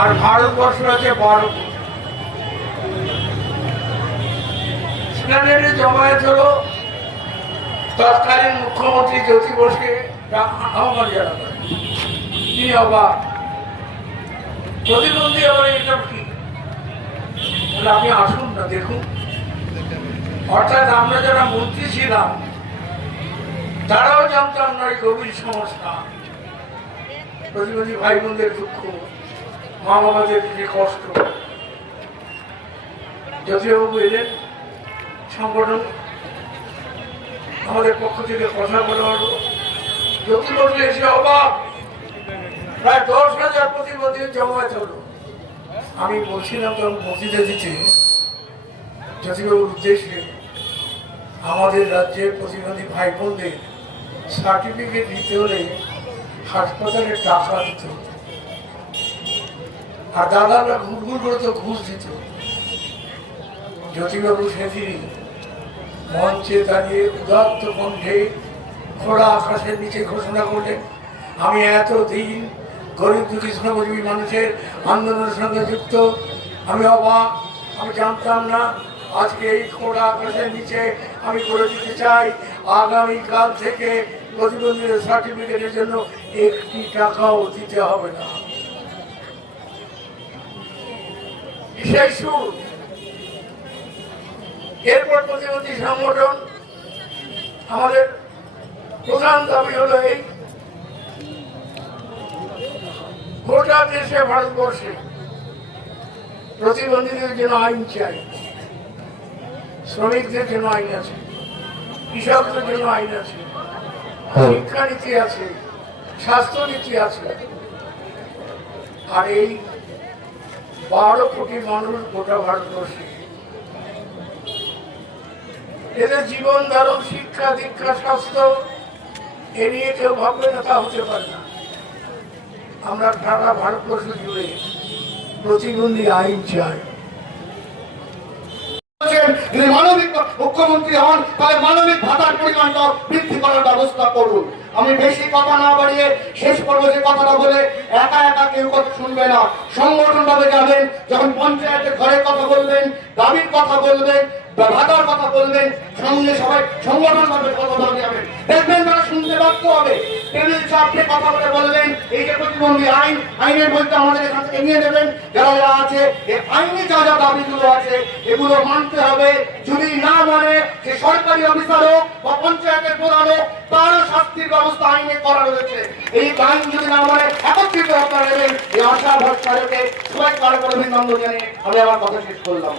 আর ভারতবর্ষ আছে 12 কোটি। সিলেটের জমায়েত হলো তৎকালীন মুখ্যমন্ত্রী জ্যোতি বসুকে আহ্বান জানানো। তিনি অবাক, প্রতিবন্ধী আবার এটা কি? আপনি আসুন না, দেখুন। অর্থাৎ আমরা যারা মন্ত্রী ছিলাম তারাও জানতাম না এই গভীর সমস্যা, প্রতিবন্ধী ভাই বোনদের দুঃখ, মা বাবাদের যে কষ্ট। জ্যোতিবাবু এলেন, সংগঠন আমাদের পক্ষ থেকে কথা বলা হলো। জ্যোতিবাবু এসে অবাক, প্রায় 10,000 প্রতিবন্ধী জমায়েত হলো। আমি বলছিলাম তখন মসজিদে দিতে জ্যোতিবাবুর উদ্দেশ্যে, আমাদের রাজ্যের প্রতিবন্ধী ভাই বোনদের সার্টিফিকেট দিতে হলে হাসপাতালে টাকা দিতে হতো, আর দাদারা ঘুরঘুর করে তো ঘুষ দিত। জ্যোতিবাবু সেদিনই মঞ্চে দাঁড়িয়ে উদাত্ত কণ্ঠে খোলা আকাশের নিচে ঘোষণা করলেন, আমি এতদিন গরিব দুঃখী শ্রমজীবী মানুষের আন্দোলনের সঙ্গে যুক্ত, আমি অবাক, আমি জানতাম না। আজকে এই খোলা আকাশের নিচে আমি করে দিতে চাই, আগামীকাল থেকে প্রতিবন্ধীদের সার্টিফিকেটের জন্য 1টি টাকাও দিতে হবে না। সেই সুর। এরপর প্রতিবন্ধী সংগঠন আমাদের প্রধান দাবি হলো এই, গোটা দেশে ভারতবর্ষে প্রতিবন্ধীদের জন্য আইন চাই, শ্রমিকদের জন্য আইন আছে, কৃষকদের জন্য আইন আছে, শিক্ষানীতি আছে, স্বাস্থ্যনীতি আছে। আর এই 12 কোটি মানুষ গোটা ভারতবর্ষে, এদের জীবন ধারণ, শিক্ষা দীক্ষা, স্বাস্থ্য এ নিয়ে কেউ ভাববে না, তা হতে পারে না। আমরা সারা ভারতবর্ষ জুড়ে প্রতিবন্ধী আইন চাই। যদি মানবিক মুখ্যমন্ত্রী হন তাহলে মানবিক ভাতার পরিমাণটা বৃদ্ধি করার ব্যবস্থা করুন। আমি বেশি কথা না বাড়িয়ে শেষ করবো যে কথাটা বলে, একা একা কেউ কথা শুনবে না, সংগঠন ভাবে যাবেন। যখন পঞ্চায়েতের ঘরের কথা বলবেন, দাবির কথা বলবেন, ভাতার কথা বলবেন, সঙ্গে সবাই সংগঠন ভাবে কথা বলতে যাবেন, দেখবেন তারা শুনতে বাধ্য হবে। টেবিল চাপে কথা বলে বলবেন, এই যে প্রতিবন্ধী আইন, আইনের মধ্যে আমাদের এখান থেকে নিয়ে দেবেন, যারা যারা আছে এই আইনে যা যা দাবিগুলো আছে এগুলো মানতে হবে। যদি না মানে সে সরকারি অফিসার হোক বা পঞ্চায়েতের প্রধান হোক, তারও শাস্তির ব্যবস্থা আইনে করা রয়েছে। এই আইন যদি না মানে একত্রিত আপনারা নেবেন। এই আশা ভরসা রেখে সবাই কারো অভিনন্দন জানিয়ে আমি আমার কথা শেষ করলাম।